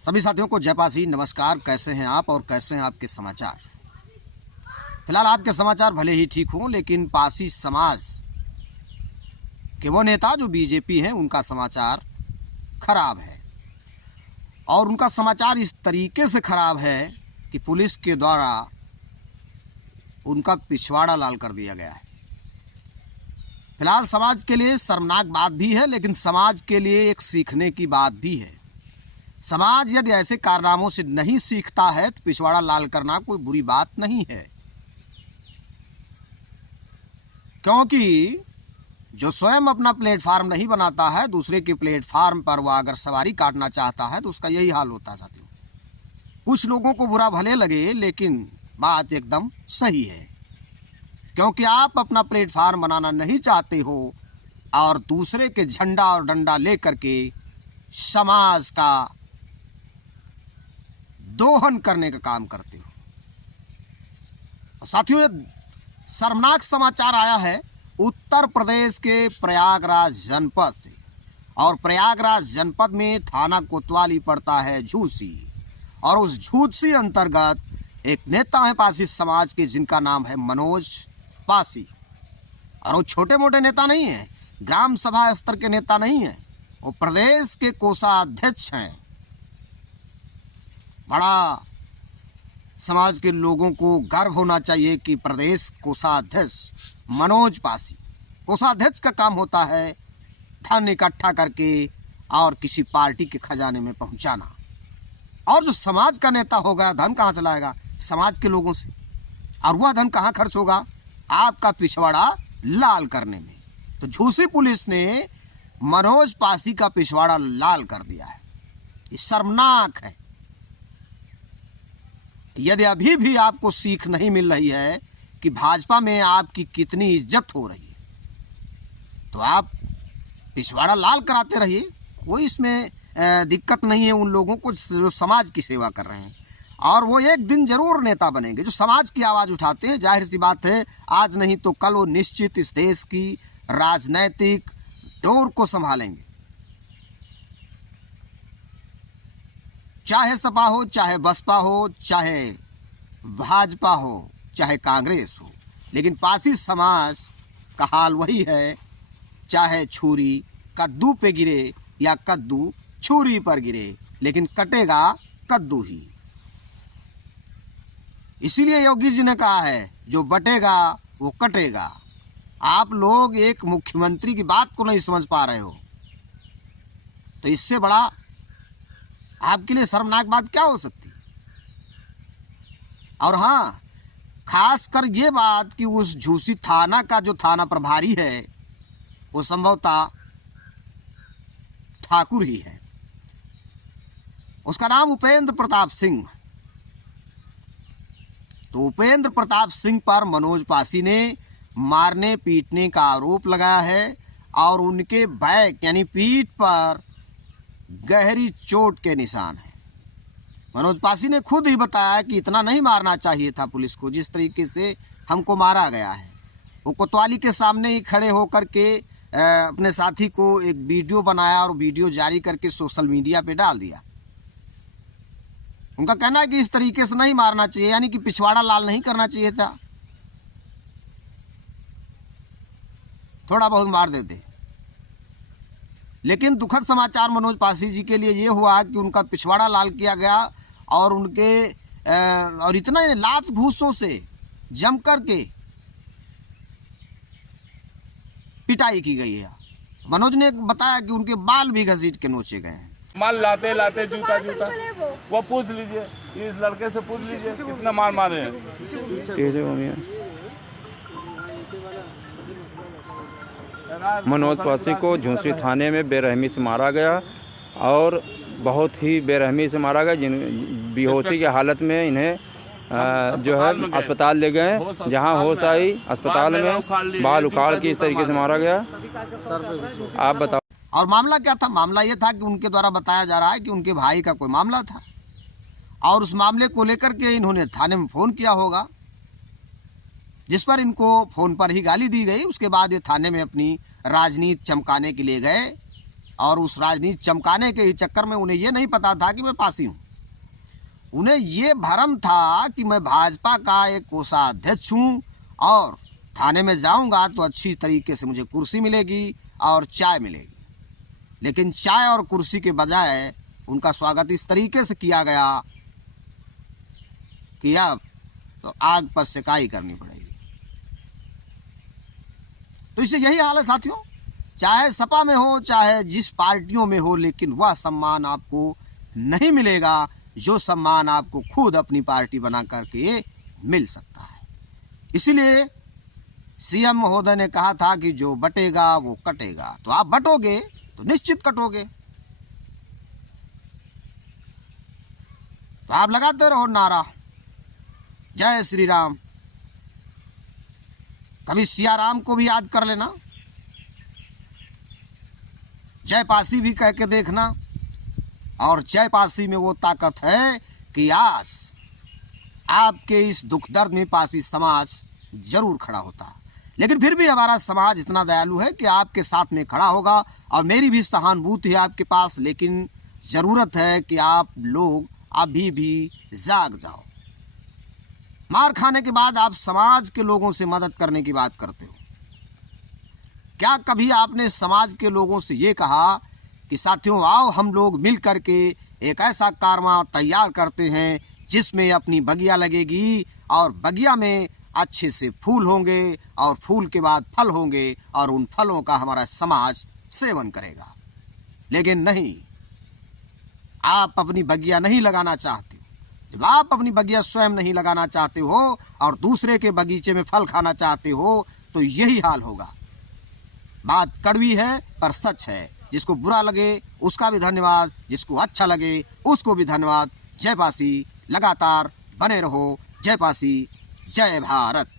सभी साथियों को जय पासी, नमस्कार। कैसे हैं आप और कैसे हैं आपके समाचार? फिलहाल आपके समाचार भले ही ठीक हों, लेकिन पासी समाज के वो नेता जो बीजेपी हैं उनका समाचार खराब है। और उनका समाचार इस तरीके से खराब है कि पुलिस के द्वारा उनका पिछवाड़ा लाल कर दिया गया है। फिलहाल समाज के लिए शर्मनाक बात भी है, लेकिन समाज के लिए एक सीखने की बात भी है। समाज यदि ऐसे कारनामों से नहीं सीखता है तो पिछवाड़ा लाल करना कोई बुरी बात नहीं है, क्योंकि जो स्वयं अपना प्लेटफार्म नहीं बनाता है, दूसरे के प्लेटफार्म पर वह अगर सवारी काटना चाहता है तो उसका यही हाल होता है। साथियों, कुछ लोगों को बुरा भले लगे, लेकिन बात एकदम सही है, क्योंकि आप अपना प्लेटफार्म बनाना नहीं चाहते हो और दूसरे के झंडा और डंडा लेकर के समाज का दोहन करने का काम करते हो। और साथियों, शर्मनाक समाचार आया है उत्तर प्रदेश के प्रयागराज जनपद से। और प्रयागराज जनपद में थाना कोतवाली पड़ता है झूसी, और उस झूसी अंतर्गत एक नेता है पासी समाज के, जिनका नाम है मनोज पासी। और वो छोटे मोटे नेता नहीं है, ग्राम सभा स्तर के नेता नहीं है, वो प्रदेश के कोषाध्यक्ष हैं। बड़ा समाज के लोगों को गर्व होना चाहिए कि प्रदेश कोषाध्यक्ष मनोज पासी। कोषाध्यक्ष का काम होता है धन इकट्ठा करके और किसी पार्टी के खजाने में पहुंचाना। और जो समाज का नेता होगा, धन कहाँ से लाएगा? समाज के लोगों से। और वह धन कहाँ खर्च होगा? आपका पिछवाड़ा लाल करने में। तो झूसी पुलिस ने मनोज पासी का पिछवाड़ा लाल कर दिया है। ये शर्मनाक है। यदि अभी भी आपको सीख नहीं मिल रही है कि भाजपा में आपकी कितनी इज्जत हो रही है, तो आप पिछवाड़ा लाल कराते रहिए। कोई इसमें दिक्कत नहीं है उन लोगों को जो समाज की सेवा कर रहे हैं। और वो एक दिन जरूर नेता बनेंगे, जो समाज की आवाज़ उठाते हैं। जाहिर सी बात है, आज नहीं तो कल वो निश्चित इस देश की राजनैतिक डोर को संभालेंगे। चाहे सपा हो, चाहे बसपा हो, चाहे भाजपा हो, चाहे कांग्रेस हो, लेकिन पासी समाज का हाल वही है। चाहे छुरी कद्दू पे गिरे या कद्दू छुरी पर गिरे, लेकिन कटेगा कद्दू ही। इसीलिए योगी जी ने कहा है, जो बटेगा वो कटेगा। आप लोग एक मुख्यमंत्री की बात को नहीं समझ पा रहे हो, तो इससे बड़ा आपके लिए शर्मनाक बात क्या हो सकती? और हाँ, खासकर ये बात कि उस झूसी थाना का जो थाना प्रभारी है वो संभवतः ठाकुर ही है। उसका नाम उपेंद्र प्रताप सिंह। तो उपेंद्र प्रताप सिंह पर मनोज पासी ने मारने पीटने का आरोप लगाया है, और उनके बैक यानी पीठ पर गहरी चोट के निशान है। मनोज पासी ने खुद ही बताया कि इतना नहीं मारना चाहिए था पुलिस को, जिस तरीके से हमको मारा गया है। वो कोतवाली के सामने ही खड़े होकर के अपने साथी को एक वीडियो बनाया और वीडियो जारी करके सोशल मीडिया पे डाल दिया। उनका कहना है कि इस तरीके से नहीं मारना चाहिए, यानी कि पिछवाड़ा लाल नहीं करना चाहिए था, थोड़ा बहुत मार देते। लेकिन दुखद समाचार मनोज पासी जी के लिए ये हुआ कि उनका पिछवाड़ा लाल किया गया, और उनके और इतना लात घूसों से जम करके पिटाई की गई है। मनोज ने बताया कि उनके बाल भी घसीट के नोचे गए हैं। माल लाते लाते जूता वो पूछ लीजिए, इस लड़के से पूछ लीजिए कितना मार मारे हैं। मनोज पासी को झूसी थाने में बेरहमी से मारा गया, और बहुत ही बेरहमी से मारा गया। जिन बेहोशी की हालत में इन्हें जो है अस्पताल ले गए, जहां होश आई अस्पताल में बाल उखाड़ के इस तरीके से मारा गया। आप बताओ। और मामला क्या था? मामला ये था कि उनके द्वारा बताया जा रहा है कि उनके भाई का कोई मामला था, और उस मामले को लेकर के इन्होंने थाने में फ़ोन किया होगा, जिस पर इनको फ़ोन पर ही गाली दी गई। उसके बाद ये थाने में अपनी राजनीति चमकाने के लिए गए और उस राजनीति चमकाने के ही चक्कर में उन्हें ये नहीं पता था कि मैं पासी हूँ। उन्हें ये भ्रम था कि मैं भाजपा का एक कोषाध्यक्ष हूँ और थाने में जाऊंगा तो अच्छी तरीके से मुझे कुर्सी मिलेगी और चाय मिलेगी। लेकिन चाय और कुर्सी के बजाय उनका स्वागत इस तरीके से किया गया कि अब तो आग पर सेकाई करनी पड़ेगी। तो इससे यही हाल है साथियों, चाहे सपा में हो चाहे जिस पार्टियों में हो, लेकिन वह सम्मान आपको नहीं मिलेगा जो सम्मान आपको खुद अपनी पार्टी बना करके मिल सकता है। इसीलिए सीएम महोदय ने कहा था कि जो बटेगा वो कटेगा। तो आप बटोगे तो निश्चित कटोगे। तो आप लगाते रहो नारा जय श्री राम। कभी सिया राम को भी याद कर लेना, जय पासी भी कह के देखना। और जय पासी में वो ताकत है कि आज आपके इस दुख दर्द में पासी समाज जरूर खड़ा होता है। लेकिन फिर भी हमारा समाज इतना दयालु है कि आपके साथ में खड़ा होगा और मेरी भी सहानुभूति है आपके पास। लेकिन ज़रूरत है कि आप लोग अभी भी जाग जाओ। मार खाने के बाद आप समाज के लोगों से मदद करने की बात करते हो। क्या कभी आपने समाज के लोगों से ये कहा कि साथियों आओ हम लोग मिल करके एक ऐसा कारवा तैयार करते हैं जिसमें अपनी बगिया लगेगी और बगिया में अच्छे से फूल होंगे और फूल के बाद फल होंगे और उन फलों का हमारा समाज सेवन करेगा। लेकिन नहीं, आप अपनी बगिया नहीं लगाना चाहते। जब आप अपनी बगिया स्वयं नहीं लगाना चाहते हो और दूसरे के बगीचे में फल खाना चाहते हो तो यही हाल होगा। बात कड़वी है पर सच है। जिसको बुरा लगे उसका भी धन्यवाद, जिसको अच्छा लगे उसको भी धन्यवाद। जय पासी, लगातार बने रहो। जय पासी, जय भारत।